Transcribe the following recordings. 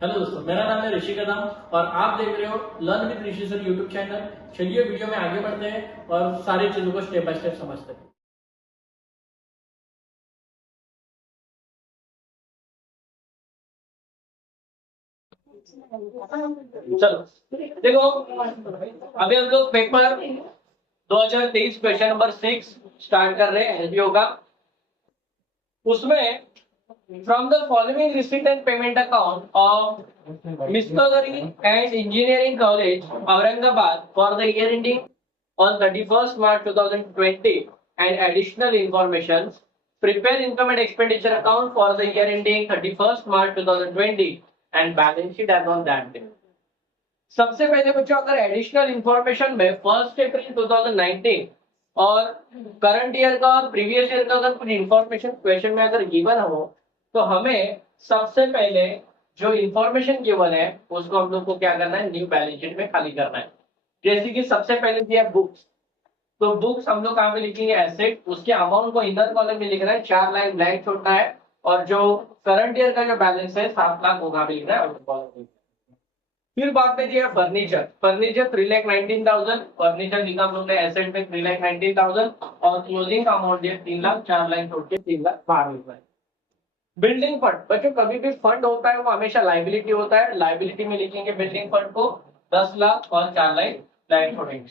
Hello दोस्तों, मेरा नाम है ऋषि कदम और आप देख रहे हो learn with Rishi sir YouTube channel. चलिए वीडियो में आगे बढ़ते हैं और सारी चीजों को स्टेप बाय स्टेप समझते हैं। चलो देखो, अभी हम लोग पेपर 2023 क्वेश्चन नंबर 6 स्टार्ट कर रहे हैं एलबीओ का। उसमें from the following receipt and payment account of mystery and engineering college Aurangabad for the year ending on 31st March 2020 and additional information, prepare income and expenditure account for the year ending 31st March 2020 and balance sheet as on that day। सबसे पहले बच्चों, अगर additional information में 1 अप्रैल 2019 और current year का और previous year का अगर कुछ इंफॉर्मेशन क्वेश्चन में अगर गिवन हो तो हमें सबसे पहले जो इंफॉर्मेशन गिवन है उसको हम लोग को क्या करना है, न्यू बैलेंस शीट में खाली करना है। जैसे कि सबसे पहले दिया बुक्स, तो बुक्स हम लोग कहाँ पे लिखेंगे, एसेट। उसके अमाउंट को इनर कॉलम में लिखना है, 4 लाइन ब्लैंक छोड़ना है। और जो करंट ईयर का जो बैलेंस है 7 लाख वो कहाँ पे लिखना है, आउटर कॉलम में। फिर बात में दिया फर्नीचर, फर्नीचर 3,19,000 फर्नीचर लिखा हम लोग ने एसेट में 3,19,000 और क्लोजिंग का अमाउंट दिया 3 लाख, 4 लाइन छोड़ के 3,12,000। बिल्डिंग फंड बच्चों, कभी भी फंड होता है वो हमेशा लाइबिलिटी होता है। लाइबिलिटी में लिखेंगे बिल्डिंग फंड को 10 लाख और 4 लाइन ब्लैंक छोड़ेंगे।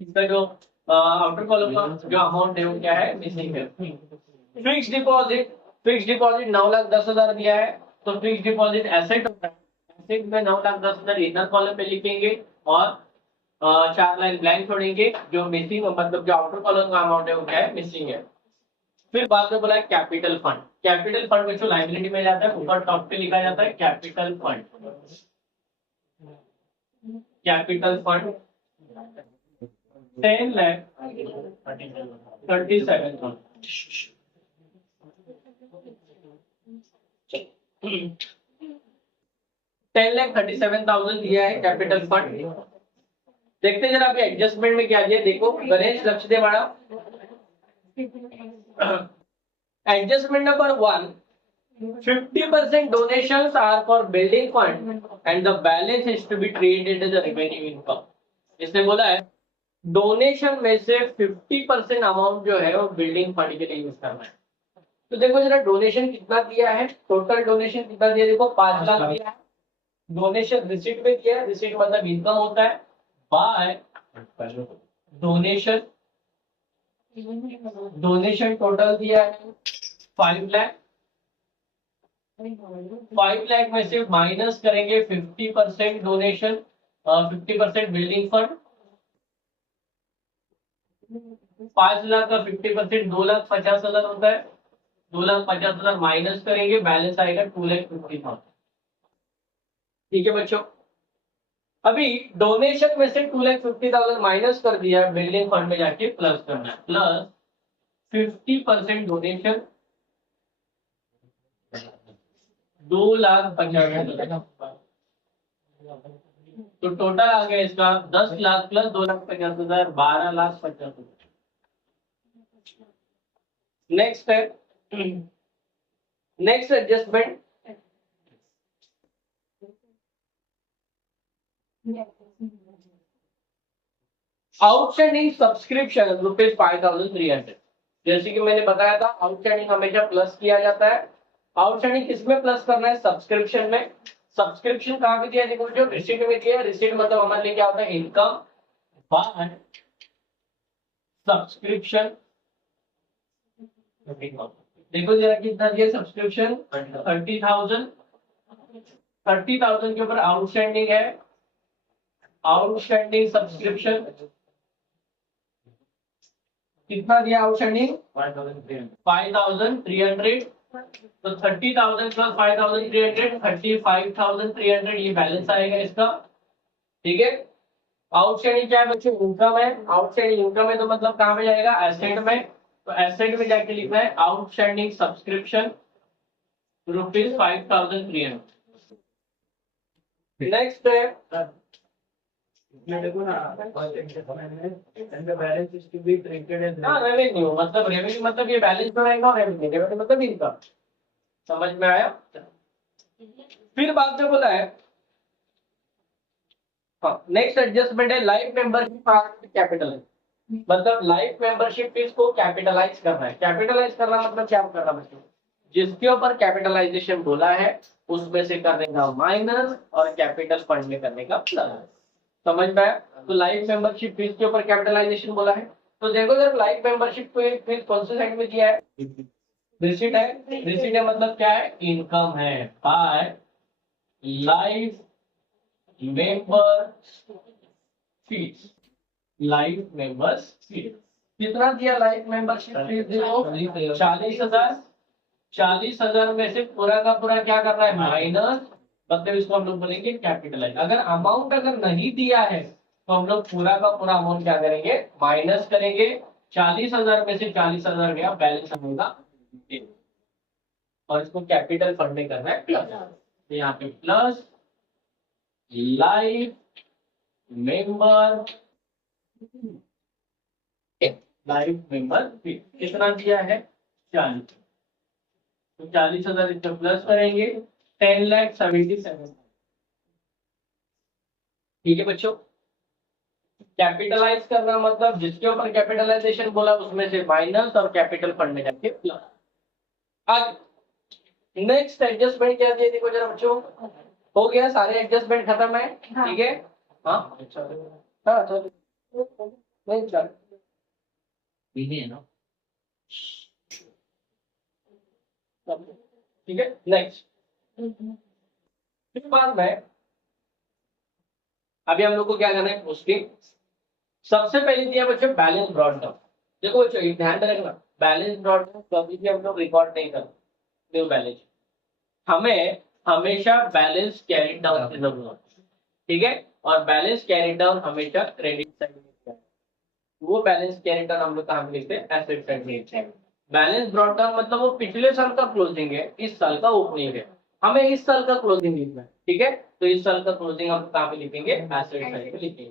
इसका जो आउटर कॉलम का जो अमाउंट है वो क्या है, मिसिंग है। फिक्स डिपॉजिट, फिक्स डिपॉजिट 9,10,000 दिया है तो फिक्स डिपॉजिट एसेट होता है। एसेट में 9,10,000 इनर कॉलम पे लिखेंगे और 4 लाइन ब्लैंक छोड़ेंगे। जो मिसिंग मतलब जो आउटर कॉलम का अमाउंट है वो क्या है, मिसिंग है। फिर बाद में बोला है कैपिटल फंड। कैपिटल फंड में जो लाइबिलिटी में जाता है ऊपर टॉप पे लिखा जाता है कैपिटल फंड। Capital fund 10,37,000। 10,37,000 दिया है कैपिटल फंड। देखते हैं जरा अभी एडजस्टमेंट में क्या दिया। देखो गणेश लक्ष्य बड़ा adjustment number 1, 50% donations are for building fund and the balance is to be treated as a revenue income। इसने बोला है डोनेशन में से 50% अमाउंट जो है वो बिल्डिंग फंड के लिए यूज करना है। तो देखो जरा डोनेशन कितना दिया है, टोटल डोनेशन कितना दिया, देखो 5 लाख दिया है। डोनेशन रिसीट में दिया है, रिसीट मतलब इनकम होता है, बाय डोनेशन। डोनेशन टोटल दिया है 5 लाख। 5 लाख में से माइनस करेंगे 50% डोनेशन, 50% बिल्डिंग फंड। 5 लाख का 50% 2,50,000 होता है। 2,50,000 माइनस करेंगे, बैलेंस आएगा 2,50,000। ठीक है बच्चों, अभी डोनेशन में से 2,50,000 माइनस कर दिया, बिल्डिंग फंड में जाके प्लस करना है। Plus 50% donation 2,50,000। तो टोटल आ गया इसका 10 लाख प्लस 2,50,000, 12,50,000। नेक्स्ट है नेक्स्ट एडजस्टमेंट, आउटस्टैंडिंग सब्सक्रिप्शन ₹5,300। जैसे कि मैंने बताया था आउटस्टैंडिंग हमेशा प्लस किया जाता है। आउटस्टैंडिंग किसमें प्लस करना है, सब्सक्रिप्शन में। सब्सक्रिप्शन कहाँ पे दिया है, देखो जो रिसीट में दिया है। रिसीट मतलब हमारे लिए क्या होता है, इनकम बाय सब्सक्रिप्शन। देखो जरा कितना दिया सब्सक्रिप्शन, 30,000। 30,000 के ऊपर आउटस्टैंडिंग है, आउटस्टैंडिंग सब्सक्रिप्शन कितना दिया, आउटस्टैंडिंग 5,300। तो 30,000 प्लस 5,300, 35,300 ये बैलेंस आएगा इसका। ठीक है, आउटस्टैंडिंग क्या है बच्चों, इनकम है। आउटस्टैंडिंग इनकम है तो मतलब कहाँ पे जाएगा, एसेट में। तो एसेट में जाके लिखना है आउटस्टैंडिंग सब्सक्रिप्शन ₹5,300। नेक्स्ट है रेवेन्यू, मतलब रेवेन्यू मतलब ये बैलेंस में रहेगा और रेवेन्यू मतलब इनकम। समझ में आया। फिर बाद में बोला है, हाँ, नेक्स्ट एडजस्टमेंट है लाइफ मेंबरशिप कैपिटल। मतलब लाइफ मेंबरशिप फीस को कैपिटलाइज करना है। कैपिटलाइज करना मतलब क्या करना बच्चों, जिसके ऊपर कैपिटलाइजेशन बोला है उसमें से करने का माइनस और कैपिटल फंड में करने का प्लस। समझ में आया? तो लाइफ मेंबरशिप फीस के ऊपर कैपिटलाइजेशन बोला है। तो देखो जब लाइफ मेंबरशिप फीस कौन से साइड में दिया है, रिसीट है। रिसीट है मतलब क्या है, इनकम है bye life member fees. Life members fees कितना दिया, लाइफ मेंबरशिप फीस देखो 40,000। 40,000 में से पूरा का पूरा क्या करना है, माइनस, मतलब इसको हम लोग बोलेंगे कैपिटलाइज। अगर अमाउंट अगर नहीं दिया है तो हम लोग पूरा का पूरा अमाउंट क्या करेंगे, माइनस करेंगे। 40,000 में से 40,000 गया, बैलेंस होगा और इसको कैपिटल फंड में करना है प्लस। तो यहाँ पे plus life member, life member fees कितना दिया है, 40। तो 40,000 इसका प्लस करेंगे, 10,77,000। ठीक है बच्चों, कैपिटलाइज करना मतलब जिसके ऊपर कैपिटलाइजेशन बोला उसमें से माइनस और कैपिटल फंड में जाके प्लस। आगे नेक्स्ट एडजस्टमेंट क्या दिया, देखो जरा बच्चों, हो गया सारे एडजस्टमेंट खत्म है। ठीक है, हाँ अच्छा, हाँ नहीं चल है ना, ठीक है। नेक्स्ट फिर बाद में अभी हम लोग को क्या करना है, उसकी सबसे पहले दिया बच्चों बैलेंस ब्रॉड डाउन। देखो बच्चों एक ध्यान में रखना, बैलेंस ब्रॉड डाउन कभी भी हम लोग रिकॉर्ड नहीं करते न्यू बैलेंस, हमें हमेशा बैलेंस कैरी डाउन की जरूरत है। ठीक है, और बैलेंस कैरी डाउन हमेशा क्रेडिट साइड में होता है। वो बैलेंस कैरी डाउन हम लोग कहाँ पे लिखते हैं, एसेट साइड में लिखते हैं। बैलेंस ब्रॉड डाउन मतलब वो पिछले साल का क्लोजिंग है, इस साल का ओपनिंग है, हमें इस साल का क्लोजिंग लिखना है। ठीक है, तो इस साल का क्लोजिंग हम कहाँ पे लिखेंगे, एसेट साइड में लिखेंगे।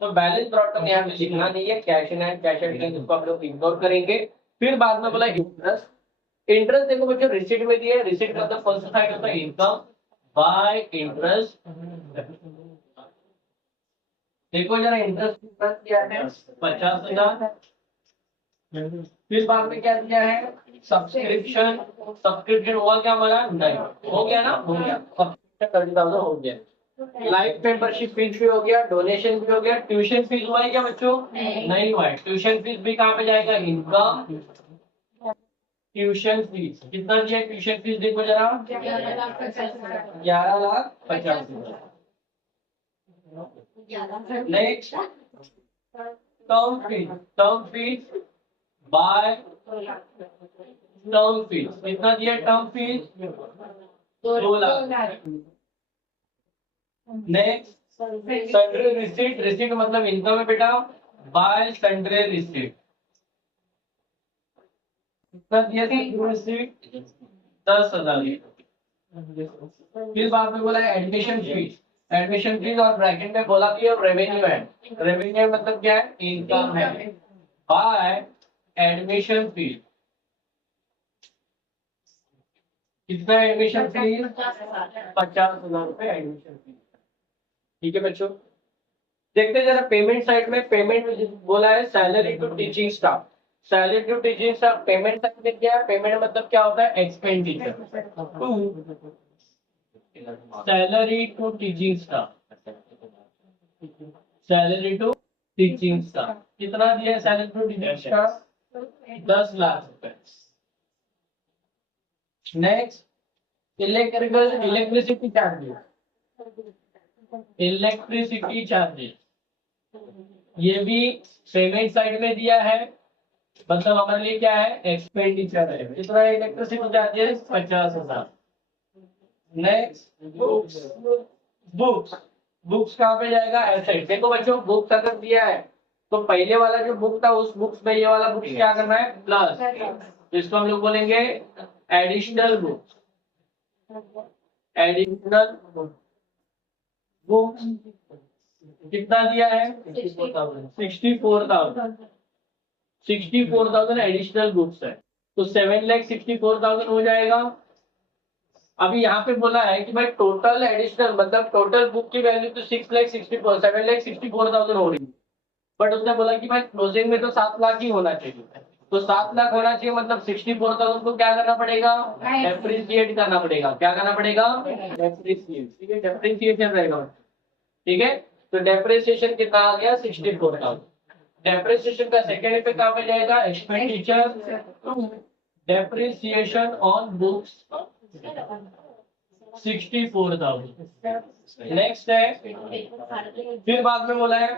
तो बैलेंस ब्रॉड डाउन यहाँ पे लिखना नहीं है, cash in hand cash at bank इसको हम लोग इग्नोर करेंगे। फिर बाद में बोला इंटरेस्ट। इंटरेस्ट देखो बच्चों रिसीट में दिया है, रिसीट मतलब कौन सा साइड होता है, इनकम बाय इंटरेस्ट। देखो जरा इंटरेस्ट कितना दिया है, 50,000। फिर बाद में क्या दिया है, सब्सक्रिप्शन। सब्सक्रिप्शन हुआ क्या हमारा, नहीं हो गया ना, हो गया, 30,000 हो गया। लाइफ मेंबरशिप फीस भी हो गया, डोनेशन भी हो गया। ट्यूशन फीस हुआ है क्या बच्चों, नहीं हुआ है। ट्यूशन फीस भी कहाँ पे जाएगा, इनकम। ट्यूशन फीस कितना दिया है, ट्यूशन फीस देखो जरा 11,50,000। Next term fees, term fees by term fees कितना दिया, term fees 2,00,000। Next sundry receipt, receipt मतलब इनकम है बेटा, बाय सन्ड्री रिसीट कितना दिया थी, रिसीट 10,000। फिर बाद में बोला है एडमिशन फीस। एडमिशन फीस और ब्रैकेट में बोला कि रेवेन्यू है। रेवेन्यू मतलब क्या है, इनकम है बाय एडमिशन फीस। कितना एडमिशन फीस, 50,000 रुपए एडमिशन फीस। ठीक है बच्चों, देखते हैं जरा पेमेंट साइड में। पेमेंट में बोला है salary to teaching staff. Salary to teaching staff payment side में क्या है, पेमेंट मतलब क्या होता है, expenditure. Salary to teaching staff, salary to teaching staff कितना दिया है, सैलरी टू टीचिंग स्टाफ 10,00,000 रुपए। Next electricity charges. Electricity charges ये भी पेमेंट साइड में दिया है, मतलब हमारे लिए क्या है, एक्सपेंडिचर है। कितना electricity charges, 50,000। Next books, books books कहाँ पे जाएगा, एसेट। देखो बच्चों बुक्स अगर दिया है तो पहले वाला जो बुक था उस बुक्स में ये वाला बुक्स क्या करना है, प्लस। तो इसको हम लोग बोलेंगे एडिशनल बुक्स। एडिशनल बुक्स कितना दिया है, 64,000। 64,000 एडिशनल बुक्स है, तो 7,64,000 हो जाएगा। अभी यहाँ पे बोला है कि भाई टोटल एडिशनल मतलब टोटल बुक की वैल्यू तो 6,64 7,64,000 हो रही है, बट उसने बोला कि भाई क्लोजिंग में तो 7 लाख ही होना चाहिए, तो 7 लाख होना चाहिए मतलब 64,000 को क्या करना पड़ेगा, डेप्रिसिएट करना पड़ेगा। क्या करना पड़ेगा, डेप्रिसिएट। ठीक है, डेप्रिसिएशन रहेगा। ठीक है, तो डेप्रिसिएशन कितना आ गया, 64,000। डेप्रिसिएशन का सेकेंड पे कहाँ पे जाएगा, expenditure depreciation on books 64,000। Next है, फिर बाद में बोला है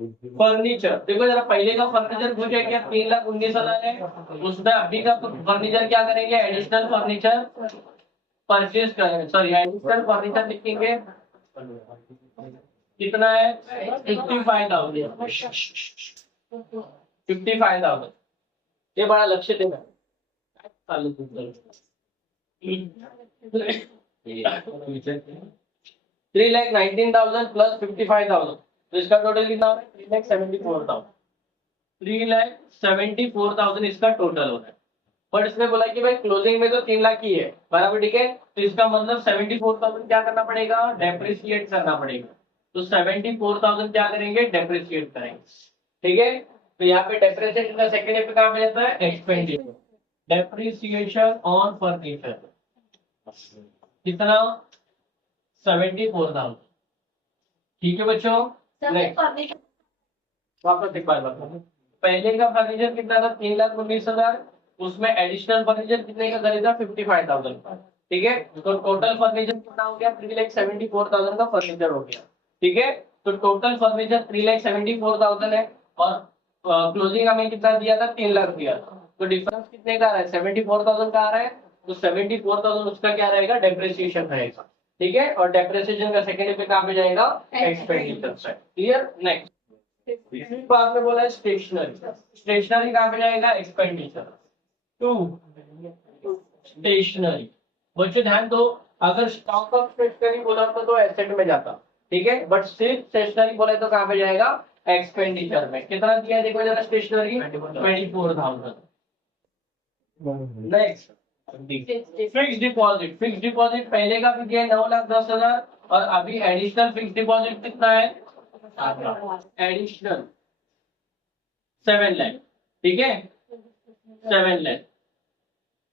फर्नीचर। देखो जरा पहले का फर्नीचर पूछे क्या, 3,19,000 है, उसमें अभी का फर्नीचर क्या करेंगे, एडिशनल फर्नीचर परचेज करेंगे, सॉरी एडिशनल फर्नीचर लिखेंगे, कितना है 55,000। 55,000, ये बड़ा लक्ष्य देना। 3,19,000 प्लस 55,000, तो इसका टोटल कितना हो रहा है, 3,74,000। 3,74,000 इसका टोटल हो रहा है। बट इसने बोला कि भाई क्लोजिंग में तो 3 लाख ही है, बराबर। ठीक है, तो इसका मतलब 74,000 क्या करना पड़ेगा, डेप्रिसिएट करना पड़ेगा। तो 74,000 क्या करेंगे, डेप्रिसिएट करेंगे। ठीक है, तो यहाँ पे डेप्रिसिएशन का सेकेंड पे कहाँ पे जाता है, एक्सपेंडिचर डेप्रिसिएशन ऑन फर्नीचर, कितना 74,000। ठीक है बच्चों, वापस एक बार बताओ, पहले का फर्नीचर कितना था, 3,19,000, उसमें एडिशनल फर्नीचर कितने का खरीदा, 55,000। ठीक है, तो टोटल फर्नीचर कितना हो गया, 3,74,000 का फर्नीचर हो गया। ठीक है, तो टोटल फर्नीचर 3,74,000 है, और क्लोजिंग हमें कितना दिया था, 3 लाख दिया था, तो डिफरेंस कितने का आ रहा है, 74,000 का आ रहा है, तो 74,000 उसका क्या रहेगा, डेप्रिसिएशन रहेगा। ठीक है, और डेप्रिसिएशन का सेकेंड पे कहाँ पे जाएगा, एक्सपेंडिचर से। Clear, next. फिर बाद में बोला है स्टेशनरी, स्टेशनरी कहाँ पे जाएगा, एक्सपेंडिचर टू स्टेशनरी। बच्चों ध्यान दो, अगर स्टॉक ऑफ स्टेशनरी बोला होता तो एसेट में जाता, ठीक है, बट सिर्फ स्टेशनरी बोले तो कहाँ पे जाएगा, एक्सपेंडिचर में। कितना दिया है देखो जरा, stationery 24,000। Next, fix deposit. Fix deposit पहले का भी दिया है 9,10,000, और अभी एडिशनल फिक्स डिपॉजिट कितना है, एडिशनल 7 लाख। ठीक है, 7 लाख,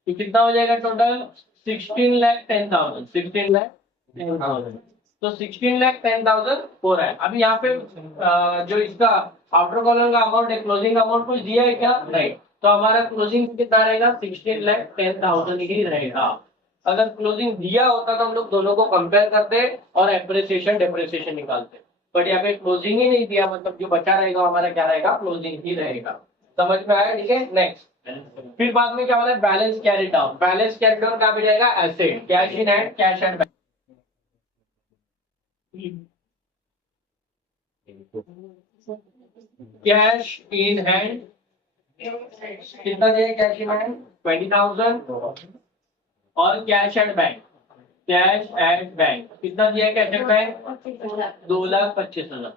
तो कितना हो जाएगा टोटल, 16,10,000। 16,10,000, तो 16,10,000 हो रहा है। अभी यहाँ पे जो इसका आफ्टर कॉलम का अमाउंट है, क्लोजिंग अमाउंट कुछ दिया है क्या, नहीं, तो हमारा क्लोजिंग कितना रहेगा, 16,10,000 ही रहेगा। अगर क्लोजिंग दिया होता तो हम लोग दोनों को कंपेयर करते और एप्रिसिएशन डेप्रिसिएशन निकालते, बट यहाँ पे क्लोजिंग ही नहीं दिया, मतलब जो बचा रहेगा हमारा क्या रहेगा, क्लोजिंग ही रहेगा। समझ में आया, ठीक है, नेक्स्ट। फिर बाद में क्या बोला है, balance carry down. Balance carry down कहाँ पे जाएगा, asset, cash in hand, cash and bank. Cash in hand कितना दिया, कैश इन हैंड 20,000, और cash and bank, cash and bank कितना दिया, कैश एंड बैंक 2,25,000।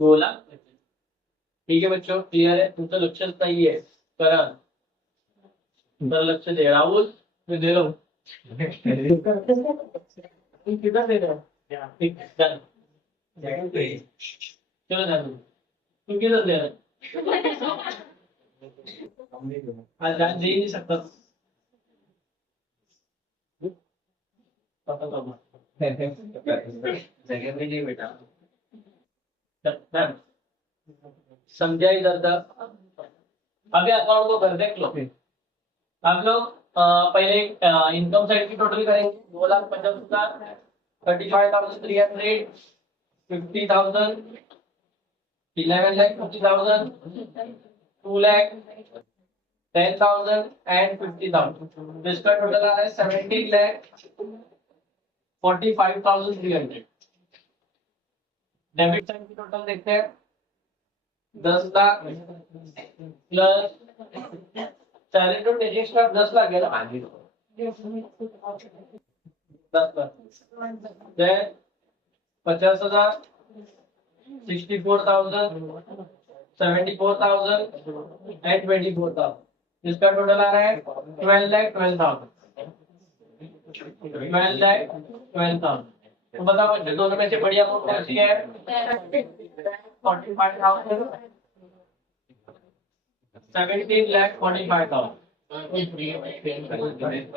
2,25,000। ठीक है बच्चों, क्लियर है, तुमका लक्ष्य सही है, करण तुमका लक्ष्य दे, राहुल मैं दे रहा हूँ। तुम किधर दे रहे हो, ठीक है, डन। चलो जान, तुम किधर दे रहे हो, आज जान दे ही नहीं सकता, पता तो जगह में नहीं बेटा, डन, समझा इधर तक। अभी अकाउंट को कर देख लो, आप लोग पहले इनकम साइड की टोटल करेंगे, 2,50,000, 35,300, 50,000, 11,50,000, 2,00,000, 10,000 एंड 50,000। इसका टोटल आ रहा है 17,45,300। डेबिट साइड की टोटल देखते हैं, 10 lakh plus salary to teaching staff 10 lakh है ना, 10 लाख, देन 50,000, 64,000, 74,000 एंड 24,000। इसका टोटल आ रहा है 12,12,000। 12 लाख 12,000। तो बताओ बच्चे दोनों में से बढ़िया कौन सी है? 45,000 17 लाख 45,000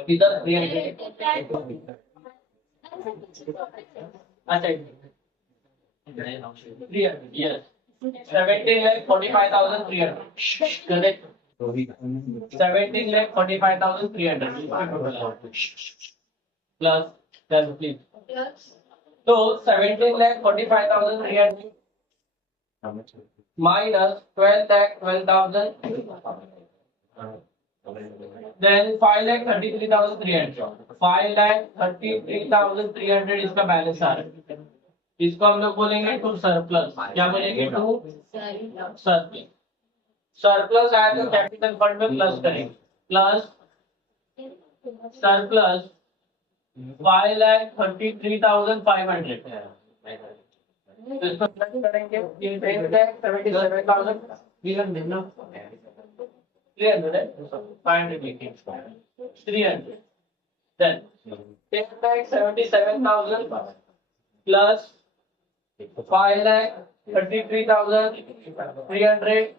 इधर 300। अच्छा 300 yes 17 lakh 45,300 correct 17 lakh 45,300 plus please so 17 lakh 45,300 minus 12 lakh 12,000 then 5 lakh 33,300 5 lakh 33,300 इसका बैलेंस आ रहा है इसको हम लोग बोलेंगे टू सरप्लस क्या बोलेंगे टू सरप्लस सरप्लस आया तो कैपिटल फंड में प्लस करेंगे प्लस सरप्लस 5,33,500 तो इसको प्लस करेंगे 500 लिखेंगे 300 then 10,77,000 plus 5,33,300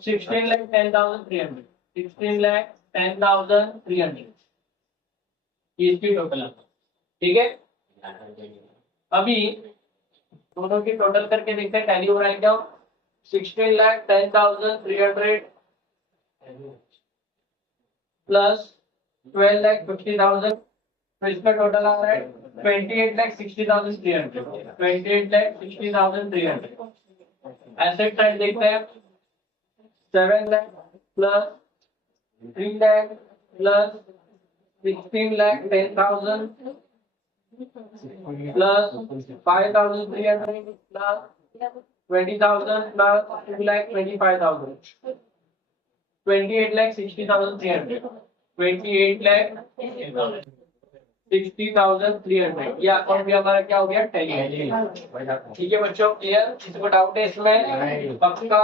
16,10,300 16,10,300 इसकी टोटल ठीक है अभी दोनों की टोटल करके देखते हैं टैली हो रहा है क्या 16,10,300 प्लस 12,50,000 तो इसका टोटल आ रहा है 28,60,300 28,60,300 एसेट साइड देखते हैं 7 lakh plus 3 lakh plus 16,10,000 plus 5,300 plus 20,000 plus 2,25,000 28,60,300 28,60,300 ये अकाउंट भी हमारा क्या हो गया टैली ठीक है बच्चों क्लियर किसी को डाउट है इसमें पक्का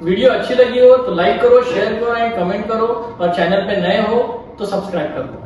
वीडियो अच्छी लगी हो तो लाइक करो, शेयर करो एंड कमेंट करो, और चैनल पे नए हो तो सब्सक्राइब करो।